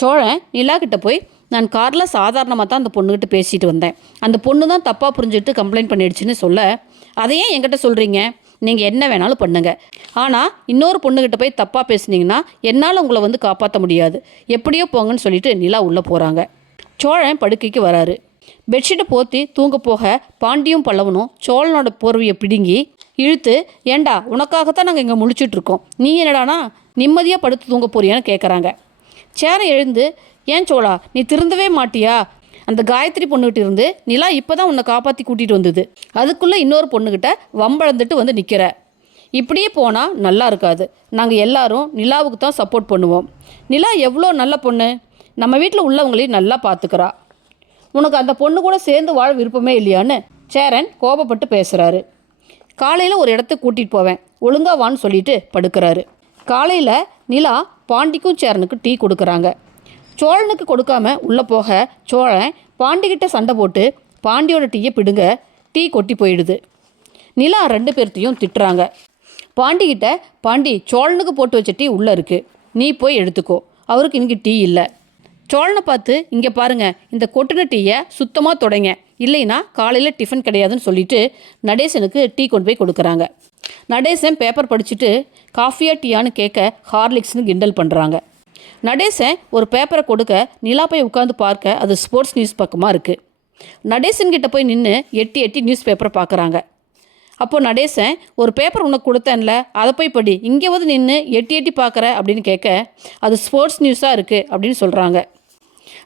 சோழன் நிலா கிட்ட போய், நான் காரில் சாதாரணமாக தான் அந்த பொண்ணுக்கிட்ட பேசிட்டு வந்தேன், அந்த பொண்ணு தான் தப்பாக புரிஞ்சுட்டு கம்ப்ளைண்ட் பண்ணிடுச்சுன்னு சொல்ல, அதையே என்கிட்ட சொல்கிறீங்க, நீங்கள் என்ன வேணாலும் பண்ணுங்கள், ஆனால் இன்னொரு பொண்ணுக்கிட்ட போய் தப்பாக பேசுனீங்கன்னா என்னால் உங்களை வந்து காப்பாற்ற முடியாது, எப்படியோ போங்கன்னு சொல்லிட்டு நிலா உள்ளே போகிறாங்க. சோழன் படுக்கைக்கு வராரு. பெட்ஷீட்டை போற்றி தூங்க போக பாண்டியும் பல்லவனும் சோழனோட போர்வையை பிடுங்கி இழுத்து, ஏண்டா உனக்காகத்தான் நாங்கள் இங்கே முழிச்சிட்ருக்கோம், நீ என்னடானா நிம்மதியாக படுத்து தூங்க போறியான்னு கேட்குறாங்க. சேரை எழுந்து, ஏன் சோழா நீ திருந்தவே மாட்டியா, அந்த காயத்ரி பொண்ணுகிட்ட இருந்து நிலா இப்போ தான் உன்னை காப்பாற்றி கூட்டிகிட்டு வந்தது, அதுக்குள்ளே இன்னொரு பொண்ணுக்கிட்ட வம்பளந்துட்டு வந்து நிற்கிற, இப்படியே போனால் நல்லா இருக்காது, நாங்கள் எல்லாரும் நிலாவுக்கு தான் சப்போர்ட் பண்ணுவோம், நிலா எவ்வளோ நல்ல பொண்ணு, நம்ம வீட்டில் உள்ளவங்களையும் நல்லா பார்த்துக்கிறா, உனக்கு அந்த பொண்ணு கூட சேர்ந்து வாழ விருப்பமே இல்லையான்னு சேரன் கோபப்பட்டு பேசுகிறாரு. காலையில் ஒரு இடத்துக்கு கூட்டிகிட்டு போவேன், ஒழுங்கா வான்னு சொல்லிட்டு படுக்கிறாரு. காலையில் நிலா பாண்டிக்கும் சேரனுக்கு டீ கொடுக்குறாங்க. சோழனுக்கு கொடுக்காம உள்ளே போக சோழன் பாண்டிக்கிட்ட சண்டை போட்டு பாண்டியோட டீயை பிடுங்க டீ கொட்டி போயிடுது. நிலா 2 பேர்த்தையும் திட்டுறாங்க. பாண்டிக்கிட்ட, பாண்டி சோழனுக்கு போட்டு வச்ச டீ உள்ளே இருக்குது, நீ போய் எடுத்துக்கோ, அவருக்கு இன்றைக்கி டீ இல்லை. சோழனை பார்த்து, இங்கே பாருங்கள், இந்த கொட்டின டீயை சுத்தமாக தொடங்க, இல்லைன்னா காலையில் டிஃபன் கிடையாதுன்னு சொல்லிட்டு நடேசனுக்கு டீ கொண்டு போய் கொடுக்குறாங்க. நடேசன் பேப்பர் படிச்சுட்டு காஃபியா டீயான்னு கேட்க ஹார்லிக்ஸ்னு கிண்டல் பண்ணுறாங்க. நடேசன் ஒரு பேப்பரை கொடுக்க நிலா போய் உட்காந்து பார்க்க அது ஸ்போர்ட்ஸ் நியூஸ் பக்கமாக இருக்குது. நடேசன்கிட்ட போய் நின்று எட்டி எட்டி நியூஸ் பேப்பரை பார்க்குறாங்க. அப்போது நடேசன், ஒரு பேப்பர் உனக்கு கொடுத்தேன்ல, அதை போய் படி, இங்கே வந்து நின்று எட்டி எட்டி பார்க்குற அப்படின்னு கேட்க அது ஸ்போர்ட்ஸ் நியூஸாக இருக்குது அப்படின்னு சொல்கிறாங்க.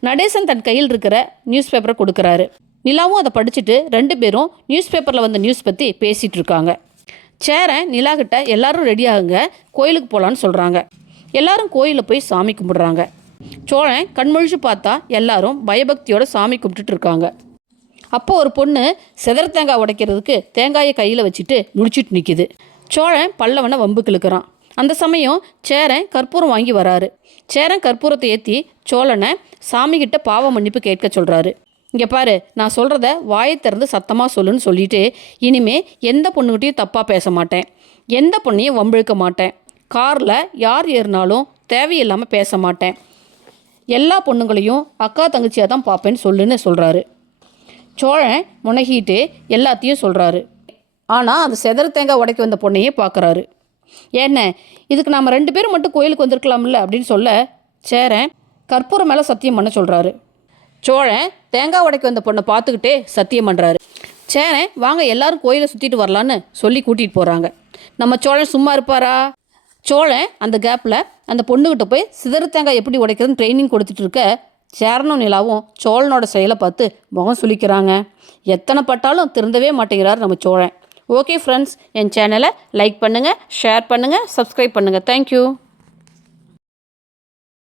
நடேசன் தன் கையில் இருக்கிற நியூஸ் பேப்பரை கொடுக்குறாரு. நிலாவும் அதை படிச்சுட்டு 2 பேரும் நியூஸ் பேப்பரில் வந்த நியூஸ் பற்றி பேசிகிட்டு இருக்காங்க. சேரன் நிலாகிட்ட, எல்லாரும் ரெடி ஆகுங்க, கோயிலுக்கு போகலான்னு சொல்கிறாங்க. எல்லாரும் கோயிலில் போய் சாமி கும்பிடுறாங்க. சோழன் கண்மொழிச்சு பார்த்தா எல்லாரும் பயபக்தியோட சாமி கும்பிட்டுட்டு இருக்காங்க. அப்போ ஒரு பொண்ணு செதற தேங்காய் உடைக்கிறதுக்கு தேங்காயை கையில் வச்சுட்டு முடிச்சுட்டு நிற்கிது. சோழன் பல்லவனை வம்புக்கு இழுக்கிறான். அந்த சமயம் சேரன் கற்பூரம் வாங்கி வராரு. சேரன் கற்பூரத்தை ஏற்றி சோழனை சாமிகிட்ட பாவ மன்னிப்பு கேட்க சொல்கிறாரு. இங்கே பாரு, நான் சொல்கிறத வாயை திறந்து சத்தமாக சொல்லுன்னு சொல்லிட்டு, இனிமே எந்த பொண்ணுக்கிட்டையும் தப்பாக பேச மாட்டேன், எந்த பொண்ணையும் வம்பிழுக்க மாட்டேன், காரில் யார் ஏறினாலும் தேவையில்லாமல் பேச மாட்டேன், எல்லா பொண்ணுங்களையும் அக்கா தங்கச்சியாக தான் பார்ப்பேன்னு சொல்லுன்னு சொல்கிறாரு. சோழன் முனகிட்டு எல்லாத்தையும் சொல்கிறாரு. ஆனால் அந்த செதற தேங்காய் உடைக்க வந்த பொண்ணையே பார்க்குறாரு. ஏன்ன இதுக்கு நாம் 2 பேரும் மட்டும் கோயிலுக்கு வந்திருக்கலாம்ல அப்படின்னு சொல்ல சேரன் கற்பூரம் மேலே சத்தியம் பண்ண சொல்கிறாரு. சோழன் தேங்காய் உடைக்க வந்த பொண்ணை பார்த்துக்கிட்டே சத்தியம் பண்ணுறாரு. சேரன், வாங்க எல்லாரும் கோயிலை சுற்றிட்டு வரலான்னு சொல்லி கூட்டிகிட்டு போகிறாங்க. நம்ம சோழன் சும்மா இருப்பாரா? சோழன் அந்த கேப்பில் அந்த பொண்ணுக்கிட்ட போய் சிதறு தேங்காய் எப்படி உடைக்கிறதுன்னு ட்ரைனிங் கொடுத்துட்டு இருக்க சேரனும் நிலாவும் சோழனோட செயலை பார்த்து முகம் சுளிக்கிறாங்க. எத்தனை பட்டாலும் திருந்தவே மாட்டேங்கிறார் நம்ம சோழன். ஓகே ஃப்ரெண்ட்ஸ், என் சேனலை லைக் பண்ணுங்கள், ஷேர் பண்ணுங்கள், சப்ஸ்கிரைப் பண்ணுங்கள். தேங்க்யூ.